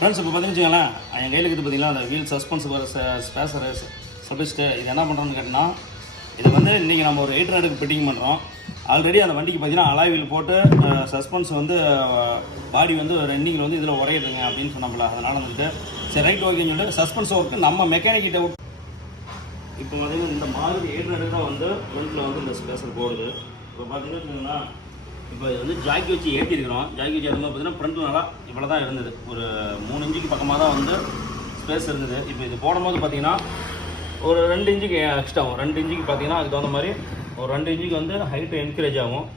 Friends இப்போ பார்த்தீங்கன்னா என் கையில் இருக்குது பார்த்தீங்களா அந்த வீல் சஸ்பென்ஸ் வர ஸ்பேசர் சபிஸ்ட்டு இது என்ன பண்ணுறோன்னு கேட்டிங்கன்னா இது வந்து இன்றைக்கி நம்ம ஒரு 800க்கு ஃபிட்டிங் பண்ணுறோம். ஆல்ரெடி அந்த வண்டிக்கு பார்த்தீங்கன்னா அலாய் வீல் போட்டு சஸ்பென்ஸ் வந்து பாடி வந்து ரன்னிங்கில் வந்து இதில் உடையிடுங்க அப்படின்னு சொன்னோம்ல. அதனால் வந்துட்டு சரி ரைட் ஓகேன்னு சொல்லிட்டு சஸ்பென்ஸ் ஒர்க்கு நம்ம மெக்கானிக்கிட்ட இப்போ பார்த்தீங்கன்னா இந்த மாதிரி 800 தான் வந்து ஃப்ரண்ட்டில் வந்து இந்த ஸ்பேசர் போடுது. இப்போ பார்த்தீங்கன்னா இப்போ இது வந்து ஜாக்கி வச்சு ஏற்றிருக்கிறோம். ஜாக்கி வச்சு ஏற்றும்போது பார்த்தீங்கன்னா ஃப்ரண்ட்டில் நல்லா இவ்வளோ தான் இருந்தது, ஒரு 3 இன்ச்சுக்கு பக்கமாக தான் வந்து ஸ்பேஸ் இருந்தது. இப்போ இது போடும்போது பார்த்தீங்கன்னா ஒரு 2 இன்ச்சுக்கு எக்ஸ்ட்ரா ஆகும். 2 இன்ச்சுக்கு பார்த்தீங்கன்னா அதுக்கு தகுந்த மாதிரி ஒரு 2 இன்ச்சுக்கு வந்து ஹைட்டு என்கரேஜ் ஆகும்.